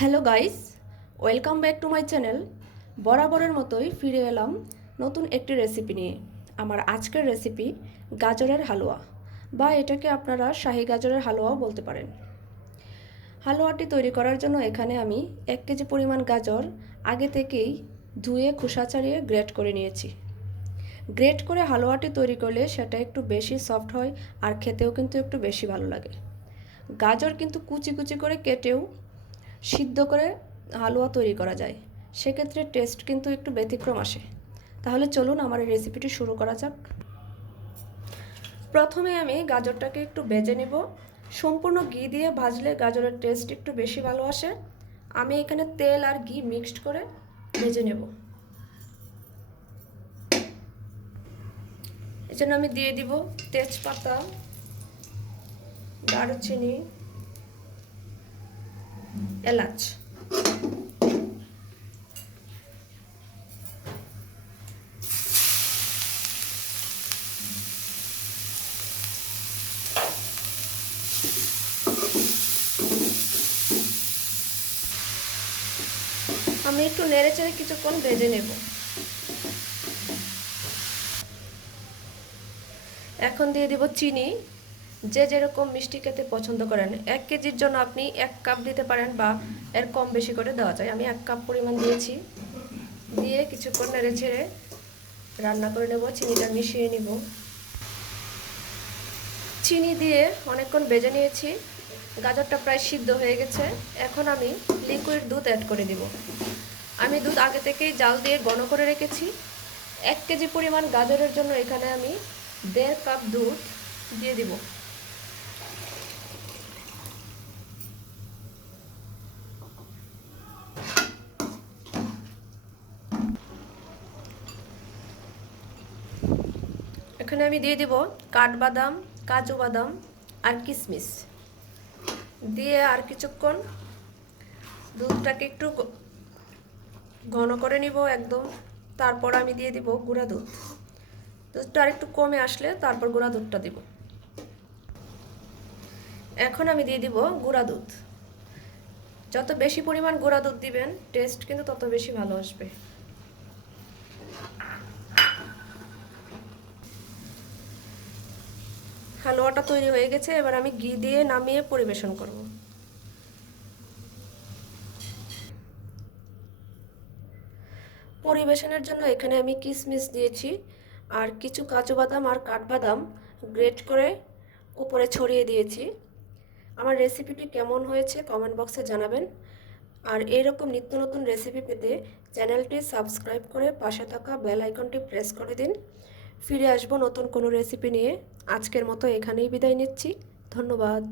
Hello guys, welcome back to my channel. বরাবরের মতোই ফিরে এলাম নতুন একটি রেসিপি নিয়ে। আমার আজকের রেসিপি গাজরের হালুয়া, বা এটাকে আপনারা শাহী গাজরের হালুয়াও বলতে পারেন। হালুয়াটি তৈরি করার জন্য এখানে আমি 1 কেজি পরিমাণ গাজর আগে থেকেই ধুয়ে খোসা ছাড়িয়ে গ্রেট করে নিয়েছি। গ্রেট করে হালুয়াটি তৈরি করলে সেটা একটু বেশি সফট হয় আর খেতেও কিন্তু একটু বেশি ভালো লাগে। গাজর কিন্তু কুচি কুচি করে কেটেও সিদ্ধ করে হালুয়া তৈরি করা যায়, সেক্ষেত্রে টেস্ট কিন্তু একটু ব্যতিক্রম আসে। তাহলে চলুন আমার এই রেসিপিটি শুরু করা যাক। প্রথমে আমি গাজরটাকে একটু ভেজে নেব। সম্পূর্ণ ঘি দিয়ে ভাজলে গাজরের টেস্ট একটু বেশি ভালো আসে। আমি এখানে তেল আর ঘি মিক্সড করে ভেজে নেব। এজন্য আমি দিয়ে দিব তেজপাতা, দারুচিনি, এলাচ। আমি একটু নেড়ে চেড়ে কিছুক্ষণ ভেজে নেব। এখন দিয়ে দিব চিনি। যে যেরকম মিষ্টি খেতে পছন্দ করেন, 1 কেজির জন্য আপনি 1 কাপ দিতে পারেন বা এর কম বেশি করে দেওয়া যায়। আমি 1 কাপ পরিমাণ দিয়েছি। দিয়ে কিছুক্ষণ নেড়ে ছেড়ে রান্না করে নেব, চিনিটা মিশিয়ে নিব। চিনি দিয়ে অনেকক্ষণ ভেজে নিয়েছি, গাজরটা প্রায় সিদ্ধ হয়ে গেছে। এখন আমি লিকুইড দুধ অ্যাড করে দিব। আমি দুধ আগে থেকেই জাল দিয়ে ঘন করে রেখেছি। 1 কেজি পরিমাণ গাজরের জন্য এখানে আমি 1.5 কাপ দুধ দিয়ে দিব। এখানে আমি দিয়ে দিব কাঠবাদাম, কাজু বাদাম আর কিশমিশ। দিয়ে আর কিছুক্ষণ দুধটাকে একটু ঘন করে নিব একদম। তারপর আমি দিয়ে দিব গুঁড়া দুধ। দুধটা আর একটু কমে আসলে তারপর গুঁড়া দুধটা দিব। এখন আমি দিয়ে দিব গুঁড়া দুধ। যত বেশি পরিমাণ গুঁড়া দুধ দিবেন টেস্ট কিন্তু তত বেশি ভালো আসবে। হালুয়াটা তৈরি হয়ে গেছে, এবার আমি ঘি দিয়ে নামিয়ে পরিবেশন করব। পরিবেশনের জন্য এখানে আমি কিশমিশ দিয়েছি আর কিছু কাজু বাদাম আর কাঠবাদাম গ্রেট করে উপরে ছড়িয়ে দিয়েছি। আমার রেসিপিটি কেমন হয়েছে কমেন্ট বক্সে জানাবেন। আর এইরকম নিত্য নতুন রেসিপি পেতে চ্যানেলটি সাবস্ক্রাইব করে পাশে থাকা বেল আইকনটি প্রেস করে দিন। ফিরে আসবো নতুন কোনো রেসিপি নিয়ে। আজকের মতো এখানেই বিদায় নিচ্ছি। ধন্যবাদ।